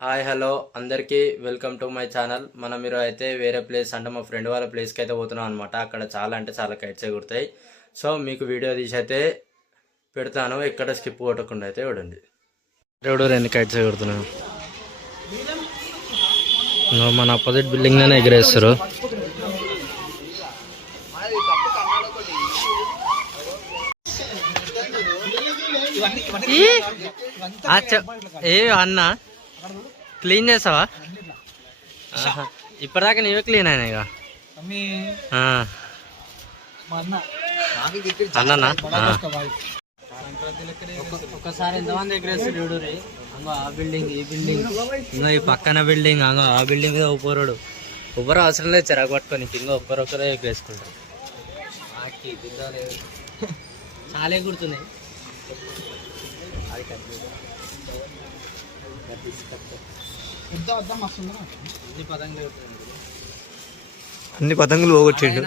Hi hello అందరికీ welcome to my channel. మనం మీరు అయితే వేరే ప్లేస్ అంటే మా ఫ్రెండ్ వాళ్ళ ప్లేస్కి అయితే పోతున్నాం అనమాట. అక్కడ చాలా అంటే చాలా కైట్స్ ఎగురుతాయి. సో మీకు వీడియో తీసి అయితే పెడతాను, ఎక్కడ స్కిప్ కొట్టకుండా అయితే చూడండి. రెండు కైట్స్ ఎగురుతున్నాను, మన అపోజిట్ బిల్డింగ్లోనే ఎగిరేస్తారు. ఏ అన్న క్లీన్ చేసావా? ఇప్పటిదాకా నీవే క్లీన్ అయినా ఇక అన్నా. ఒకసారి ఎంతమంది ఎగరేస్తారు చూడు రే. అంగో ఆ బిల్డింగ్, ఈ బిల్డింగ్, ఇంకా ఈ పక్కన బిల్డింగ్, అంగో ఆ బిల్డింగ్ మీద ఒప్పరోడు. ఒవ్వరు అవసరం లేదు చెరకు పట్టుకొని, ఇంకా ఒక్కరొక్కరే ఎగరేసుకుంటారు. చాలా ఎగురుతున్నాయి. అన్ని పతంగులు పోగొట్టిండు.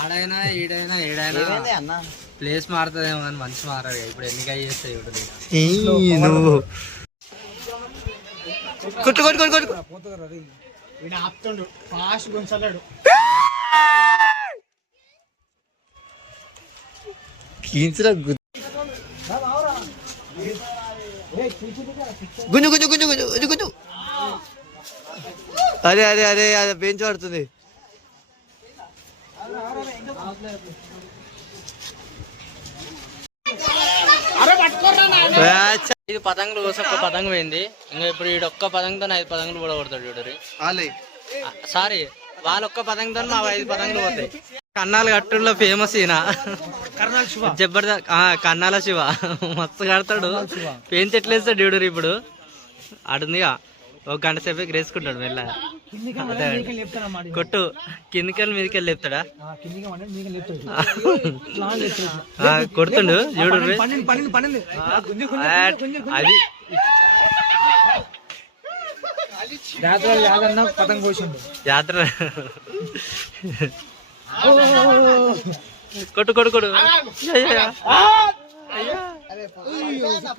ఆడైనా ఈడైనా ఏడైనా ప్లేస్ మారుతుందేమో కానీ మనిషి మారాడు. ఇప్పుడు ఎన్ని కై చేస్తాయి నువ్వు కొట్టు కొట్టు కొట్టు కొట్టు గుంజు గుంజు గుంజు గుంజు గుంజు గుంజు. అదే అదే అదే అదే బెంచ్ పడుతుంది. ఇది పతంగులు కోసం ఒక్క పతంగు పోయింది. ఇంకా ఇప్పుడు ఈడొక్క పతంగుతో 5 పతంగులు కూడా కొడతాడు చూడరి. సారీ, వాళ్ళొక్క పతంగుతో మా 5 పతంగులు పోతాయి. కన్నాల గట్టుల్లో ఫేమస్ ఈయన జబర్దస్త్. కన్నాల శివ మస్తు కడతాడు. పెయిన్ చెట్లు వేస్తాడు చూడరు. ఇప్పుడు ఆడుందిగా, 1 గంట సేపు గ్రేసుకుంటాడు మెల్ల. కొట్టు కిందికెళ్ళి మీదకెళ్ళి లేపుతాడా? కొడుతుండు చూడు. అది జాతర. కొట్టు కొట్టు కొడు.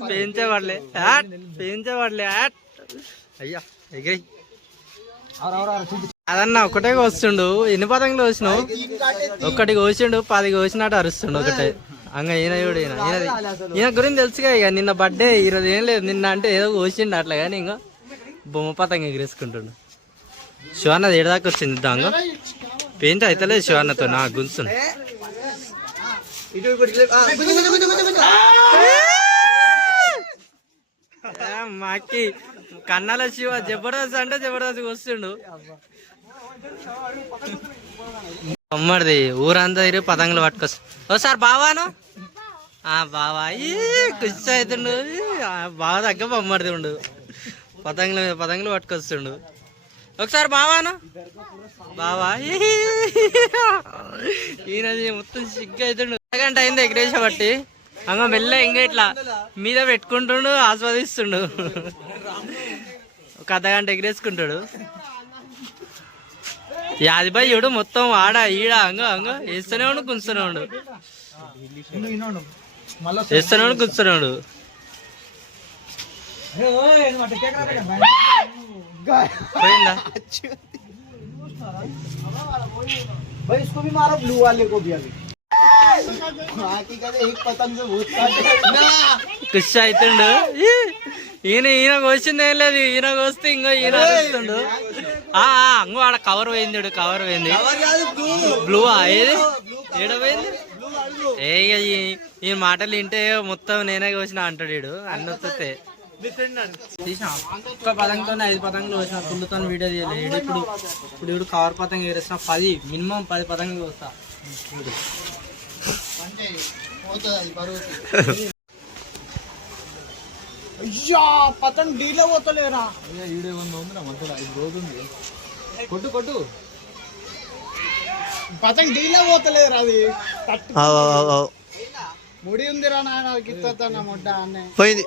పెంచేవాడులే పెంచేవాడులే. అయ్యా ఎగిరి అదన్నా ఒకటే కోస్తుండు. ఎన్ని పతంగులు కోసినావు? ఒక్కటి కోసిండు, 10 కోసినట్టు అరుస్తుండు ఒకటే. అంగ ఈయన చూడు, ఈయన గురించి తెలుసుగా. ఇక నిన్న బర్త్డే, ఈరోజు ఏం లేదు. నిన్న అంటే ఏదో కోసిండు అట్లా, కానీ ఇంకా బొమ్మ పతంగ ఎగిరేసుకుంటుండు. శివన్నది ఏడదాకా వచ్చింది దాంగ పెయింట్ అయితే లేదు శివన్నతో. నా గుంచును మాకి కన్నాల శివ జబర్దస్త్ అంటే జబర్దస్త్ వస్తుండు. అమ్మడిది ఊరంతా తిరిగి పతంగులు పట్టుకొస్తా. ఓసారి బావాను బావా ఖుషి అవుతుండు. బావ దగ్గర బొమ్మడిది ఉండు. పతంగులు పట్టుకొస్తుండు. ఒకసారి బావాను బావా. ఈయనది మొత్తం సిగ్గు అవుతుండు. అరగంట అయింది ఎగరేస బట్టి. అంగ మెల్ల ఇంకా ఇట్లా మీద పెట్టుకుంటుండు, ఆస్వాదిస్తుండు. ఒక అర్ధగంట ఎగరేసుకుంటాడు. యాదిబాయి చూడు మొత్తం ఆడ ఈడ అంగ వేస్తూనే ఉండు, గుంజుతూనే ఉండు, వేస్తూనే ఉండు, గుంజుతున్నాడు. పోయిందా? ఖుషి అవుతుండు. ఈయన కోసింది ఏం లేదు. ఈయన కోస్తే ఇంకో ఈయన వస్తుండు. అంగో ఆడ కవర్ పోయింది, కవర్ పోయింది. బ్లూ ఏది ఏడ పోయింది? ఈ మాటలు వింటే మొత్తం నేనే కోసిన అంటాడు వీడు. అన్ని వస్తే తీసిన ఒక్క పతంగుతో 5 పతంగులు వచ్చిన. తుళ్ళుతో వీడియో తీయలేదు. ఇప్పుడు ఇప్పుడు కవర్ పతంగ వేసిన 10 మినిమం 10 పతంగులు వస్తా. పతంగ్ డీలో పోతలేరా? కొట్టు కొట్టు పతంగ్ డీలో పోతలేరా? అది ముడి ఉందిరా నాయన. గిత్తా ముడ్డ అన్నీ పోయింది.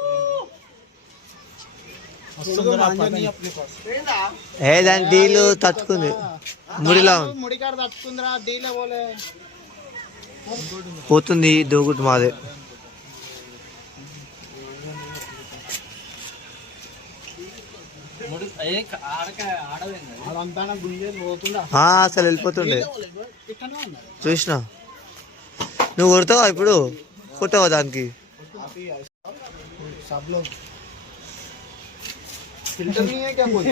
దాని డీలు తట్టుకుంది, ముడిలా ముడికాడ తట్టుకుందిరా. డీలో పోలే పోతుంది. దూకుడు మాదే. ఆడంతా గుంజేది పోతుందా అసలు వెళ్ళిపోతుండే ఇక్కడనే ఉన్నారు చూసిన. నువ్వు కొడతావా ఇప్పుడు? కొట్టావా దానికి? सब लोग फिल्टर नहीं है क्या कोई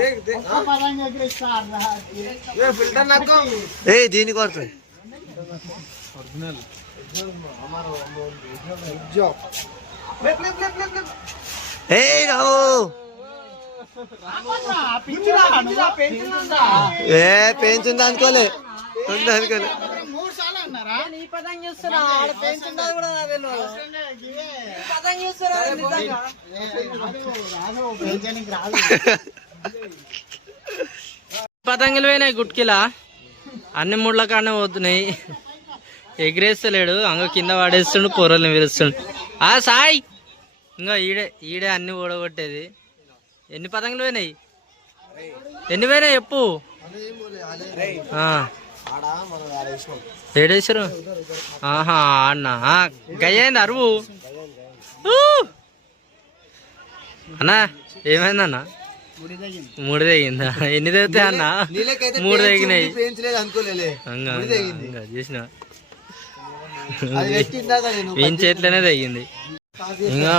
देख देख पतंग एग रेस मार रहा है ये फिल्टर ना तो దీన్ని కొడతాయి. ओरिजिनल हमारा जो लेप लेप लेप लेप लेप రావు పెంచుంది అనుకోలే, అనుకోలే. మూడు సార్లు అన్నారా నీ పతంగి చూస్తున్నా ఆడ పెంచున్నది కూడా నా తెలియదు పతంగి చూస్తున్నా నిజంగా రాదు పెంచడానికి రాదు పతంగులు పోయినాయి గుట్కిలా, అన్ని ముళ్ళ కాడనే పోతున్నాయి. ఎగిరేస్తలేడు, అంగ కింద పడేస్తుండు, పొరల్ని విరుస్తుండు. సాయి ఇంకా ఈడే అన్ని ఓడగొట్టేది. ఎన్ని పతంగులు పోయినాయి? ఎన్ని పోయినాయి చెప్పు. ఏడేసారు? ఆహా అన్న గయ్యింది అరువు. అన్నా ఏమైందన్నా? మూడు తెగిందా? ఎన్ని తెగుతాయి అన్న? మూడు తెగినాయి. చేసిన వీని చేతిలోనే తెగింది. ఇంకా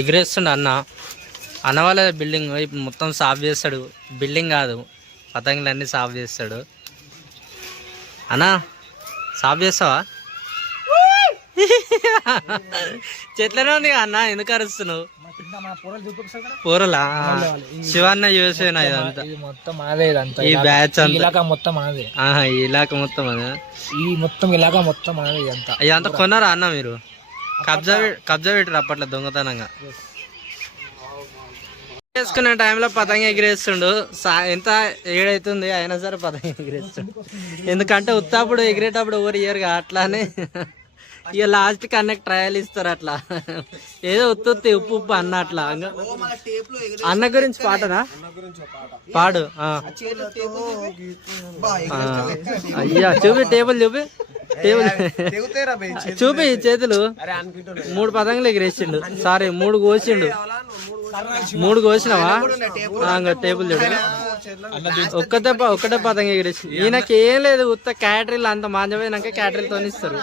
ఎగిరేస్తుండ అన్న. అన్న వాళ్ళ బిల్డింగ్ ఇప్పుడు మొత్తం సాఫ్ చేస్తాడు. బిల్డింగ్ కాదు, పతంగులు అన్నీ సాఫ్ చేస్తాడు. అన్నా సాఫ్ చేస్తావా? చెట్లనే ఉంది అన్న, ఎందుకు అరుస్తున్నావు? పూరలా శివన్న యూసేనా ఇదంతా? మొత్తం మాదే ఇదంతా, ఈ బ్యాచ్ ఇలాకా మొత్తం మాదే. ఈ ఇలాక మొత్తం అదే, ఈ మొత్తం ఇలాకా మొత్తం మాదే ఇదంతా. ఇదంతా కొన్నారా అన్న మీరు? కబ్జా పెట్టరు అప్పట్లో దొంగతనంగా. వేసుకునే టైంలో పతంగ ఎగిరేస్తుండు. ఎంత ఏడైతుంది అయినా సరే పతంగ ఎగిరేస్తుండు. ఎందుకంటే ఉత్తాప్పుడు ఎగిరేటప్పుడు ఎవరు ఇయ్యరుగా, అట్లానే ఇక లాస్ట్కి అన్నకి ట్రయల్ ఇస్తారు. అట్లా ఏదో ఉత్తుత్తి ఉప్పు ఉప్పు అన్న అట్లా. అన్న గురించి పాటనా? పాడు. అయ్యా చూపి, టేబుల్ చూపి, టేబుల్ చూపి. చేతులు 3 పతంగులు ఎగిరేసిండు. సారీ 3 కోసిండు. 3 కోసినావా? టేబుల్ చూడు. ఒక్కటే పతంగ ఎగిరేసిండు. ఈయనకి ఏం లేదు, ఉత్త క్యాటరీలు అంత మాంజపోయినాక క్యాటరీలతో ఇస్తారు.